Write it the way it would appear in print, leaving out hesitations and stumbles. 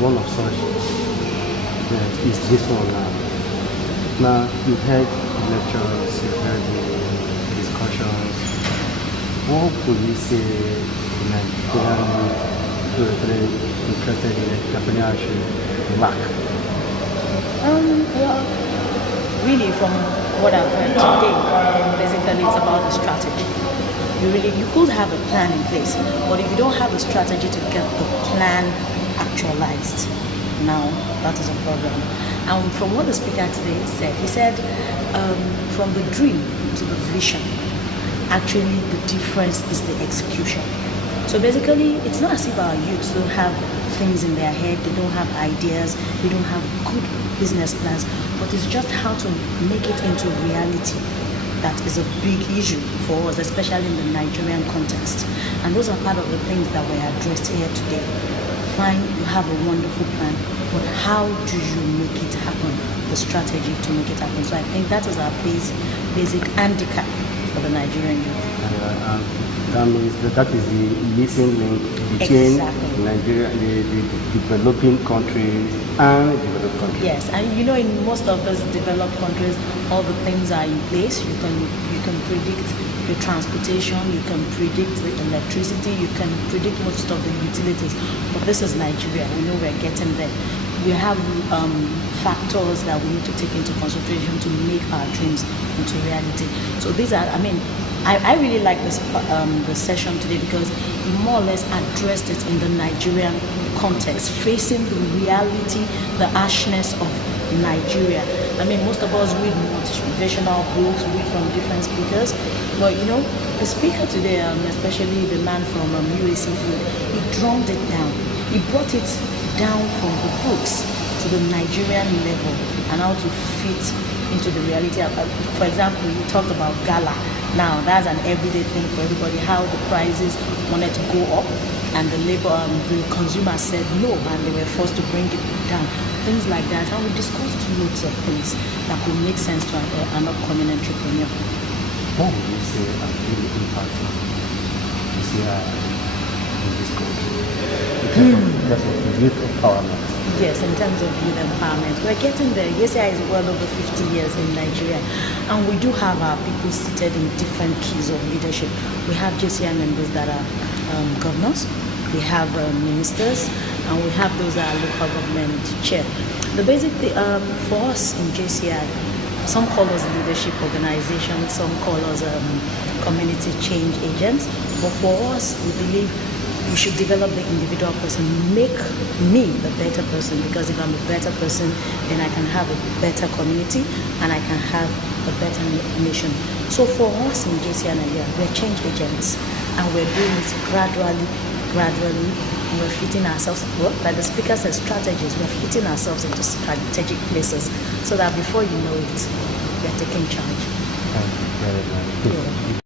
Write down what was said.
one of such is this one now. Now, you've heard the lectures, you've heard the discussions. What would you say Nigerian youth who are very interested in entrepreneurship lack? Well, really from what I've heard today, basically it's about the strategy. You could have a plan in place, but if you don't have a strategy to get the plan actualized, now that is a problem. And from what the speaker today said, he said from the dream to the vision, actually the difference is the execution. So basically, it's not as if our youths don't have things in their head, they don't have ideas, they don't have good business plans, but it's just how to make it into reality that is a big issue for us, especially in the Nigerian context. And those are part of the things that were addressed here today. Fine, you have a wonderful plan, but how do you make it happen? The strategy to make it happen. So I think that is our basic handicap for the Nigerian youth. That means that is the missing link between Nigeria, the developing countries and developed countries. Yes, and you know, in most of those developed countries, all the things are in place. You can predict the transportation, you can predict the electricity, you can predict most of the utilities. But this is Nigeria. We know we're getting there. We have factors that we need to take into consideration to make our dreams into reality. So these are, I really like this the session today because he more or less addressed it in the Nigerian context, facing the reality, the harshness of Nigeria. Most of us read motivational books, read from different speakers, but you know, the speaker today, especially the man from UAC Food, he drummed it down. He brought it down from the books to the Nigerian level and how to fit into the reality. For example, you talked about gala. Now that's an everyday thing for everybody. How the prices wanted to go up, and the consumer said no, and they were forced to bring it down. Things like that. And we discussed loads of things that could make sense to an upcoming entrepreneur. What would you say has been the impact of UCI in this country? In terms of youth empowerment. Yes, in terms of youth empowerment, we're getting there. UCI is well over 50 years in Nigeria, and we do have our people seated in different keys of leadership. We have JCI members that are governors, we have ministers, and we have those that are local government chair. The basic thing for us in JCI, some call us leadership organizations, some call us community change agents, but for us, we believe we should develop the individual person, make me the better person, because if I'm a better person, then I can have a better community and I can have a better nation. So for us in JCI Nigeria, we're change agents and we're doing it gradually, and we're fitting ourselves, like the speaker says, strategies, we're fitting ourselves into strategic places so that before you know it, we're taking charge. Thank you very much.